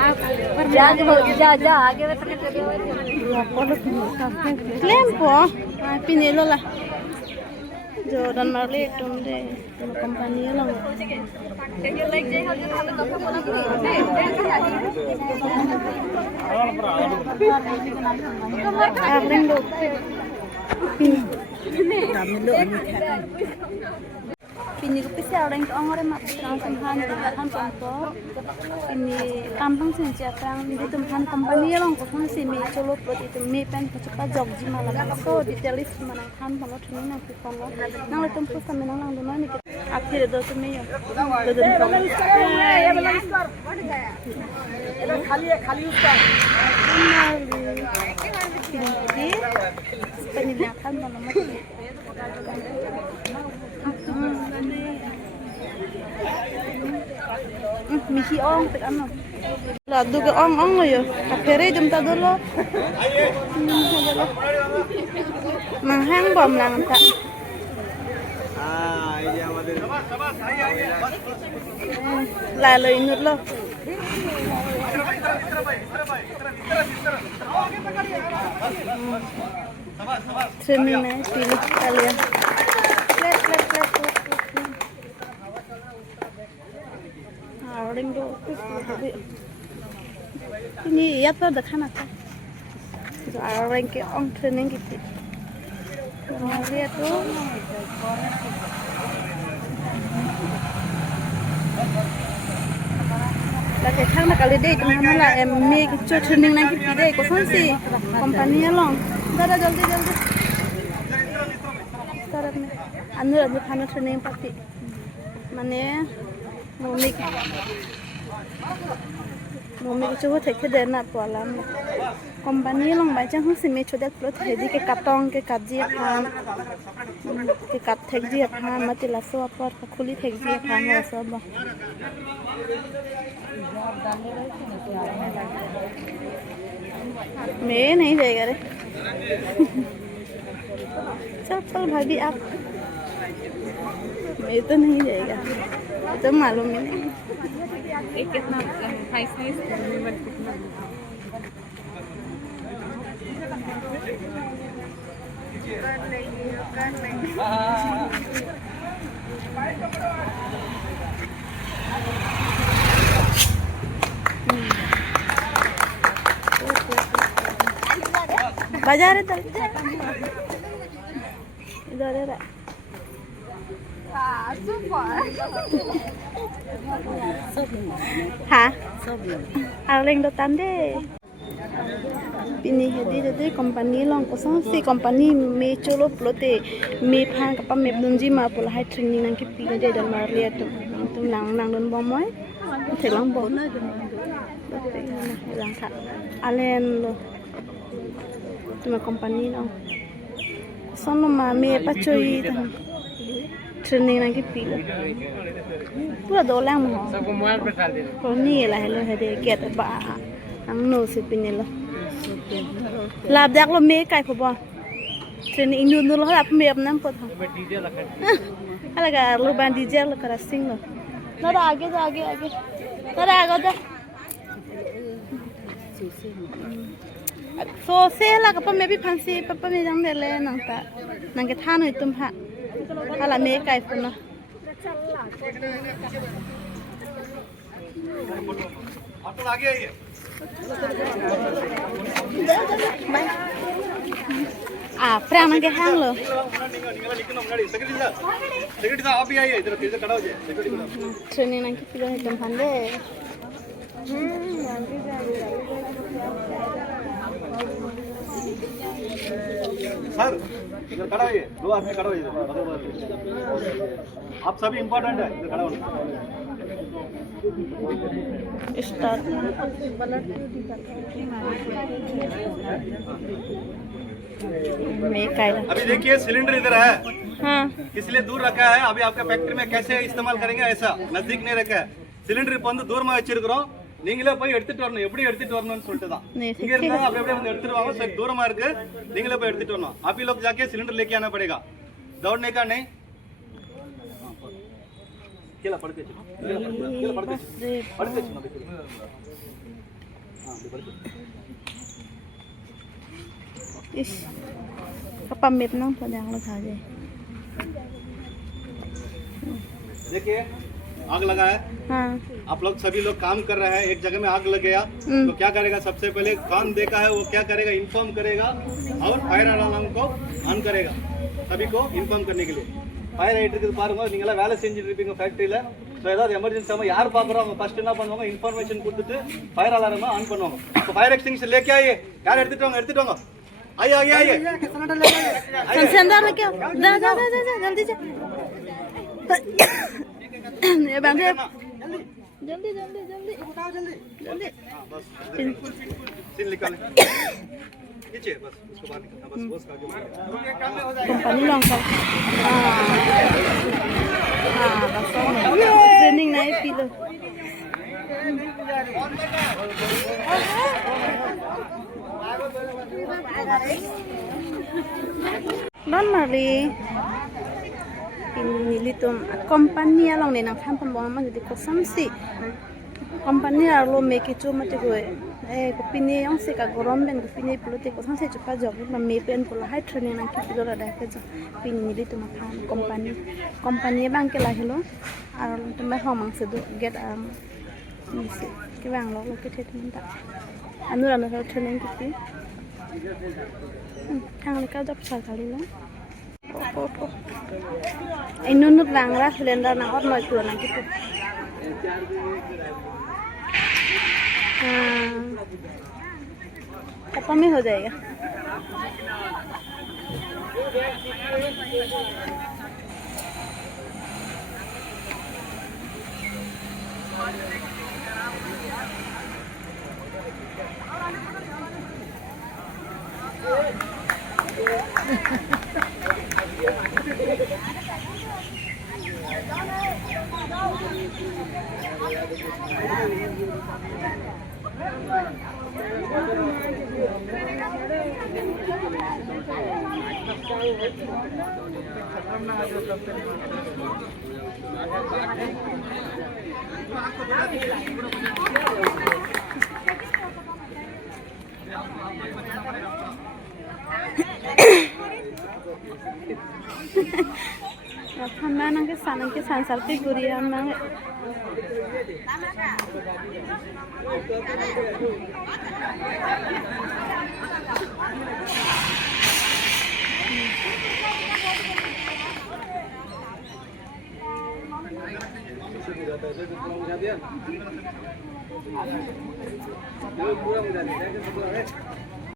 आप जा जा आगे lempo pinelo lah Jordan Marley tumde company lang Arling do Pini ko pisi orang ko angore mat sang temhan temhan pangko ini kampung senci atang di temhan company long ko kan si me cholo proti tu me pen ko chapa jogji mala so detailist mana kan pano thuni na ki pano nang le tempo sa menang lang do ni akhir do tu me yo do do ya bala star ये खाली है खाली उसका पनीर खान बना मत Misi ong tak ano. Lado ke ong yo. Akhirnya jam ta dulu. Manghang bom lang tak. ini আমাদের Lalo inut lo. Training na pilih kalian. Let. Ring do ini ya tuh ada kan apa itu orang ke on training gitu dia tuh lagi kan kali deh itu mana lah me gitu training lagi pide kosan sih company long dah jaldi sekarang nih anu kan training pasti mana mummy को जो थे देना पड़ला company लोग by chance से में छोटे plot है दी के काटों के काजी फान के काट थे जी फान मत लासो पर खुली थे जी फान है सब मैं नहीं जाएगा रे चल भाभी आप मैं तो नहीं जाएगा तो मालूम ही नहीं एक कितना प्राइस है इसका कितना बाजार है इधर है hả? Lên đồ tán đấy. Pini hedi jadi company long kosong si company me cholo plote me phang kapa me dunji ma pola hai training nang ki pi de dan maria tu nang don bomoy thei long bon lang kha alen lo tu ma company long son ma me pa choi training lagi pila pura dolang mo सबको mobile पे डाल दे तो नहीं है hello है they get बा ang no se pinelo lab dak lo me kai ko ba training indu no lo ap me ap nam pot ha DJ लगा ala ga lo ban DJ lo kara sing lo na आगे ना आगे जा so se la ka pa me bi phansi papa me jang de le nang ta nang ke tha noi tum ha ala me kai ko na आप तो आगे आइए प्राण के hang lo सेक्रेटरी साहब आप भी आइए इधर खड़ा हो जाइए training nang ki pilo hitam phande sir इधर खड़ा होइए दो आदमी खड़ा होइए आप सभी इम्पोर्टेंट है इधर खड़ा होना start में कायला अभी देखिए सिलेंडर इधर है हाँ इसलिए दूर रखा है अभी आपका फैक्ट्री में कैसे इस्तेमाल करेंगे ऐसा नजदीक नहीं रखा है सिलेंडर இப்போ வந்து தூரமா வச்சிருக்கோம் நீங்களே போய் எடுத்துட்டு வரணும் எப்படி எடுத்துட்டு வரணும்னு சொல்லிட்டு தான் இங்க இருந்தா அப்படியே வந்து எடுத்துட்டு வாங்க सर दूरमा இருக்கு நீங்களே போய் எடுத்துட்டு வரணும் आप ही लोग जाके सिलेंडर लेके आना पड़ेगा दौड़ने का नहीं कीला पड़के चलो कीला पड़के चलो हां पड़के इस कपा मेप ना पजांग लो था जे देखिए आग लगा है। हाँ आप लोग सभी लोग काम कर रहे हैं, एक जगह में आग लग गया तो क्या करेगा? सबसे पहले कौन देखा है वो क्या करेगा? इन्फॉर्म करेगा और फायर अलार्म को ऑन करेगा सभी को इन्फॉर्म करने के लिए। फायर ஐட்டுக்கு பாருங்க, நீங்க எல்லாம் வேலை செஞ்சுட்டு இருப்பீங்க ஃபேக்டரியில. ஸோ ஏதாவது எமர்ஜென்சி ஆகும் யார் பார்க்குறோம் ஃபர்ஸ்ட் என்ன பண்ணுவாங்க? இன்ஃபர்மேஷன் கொடுத்துட்டு ஃபயர் அலாரம் ஆன் பண்ணுவாங்க. இப்போ ஃபயர் எக்ஸ்டிங்ஷர் लेके आइए, यार எடுத்துட்டு வாங்க आइए आइए आइए सबसे अंदर में क्या जा जा जा जा जल्दी जा ये बांधे जल्दी जल्दी जल्दी उठाओ जल्दी जल्दी बस सीन निकालें नीचे बस उसको बाहर निकालना बस बस आगे ये काम में हो जाएगा कंपनी लॉन्ग कर हां बस ट्रेनिंग नहीं P low non mari ini litum company along ni nang tham pambong man jadi kosam si company alo make itu mati gue ko pini yang se ka gorom ben pini pulote ko sanse chupa job na me pen pula hai training nang ki dora da ke jo pini litum tham company bang ke la hello ar tum ba homang se do get misi ke bang lo ke the minta anura na training ki thang le ka job sar kali na inunut langra cylinder na और noise पुराना gitu apa में हो जाएगा Mana nang ke sansar pe gurian nang पूरा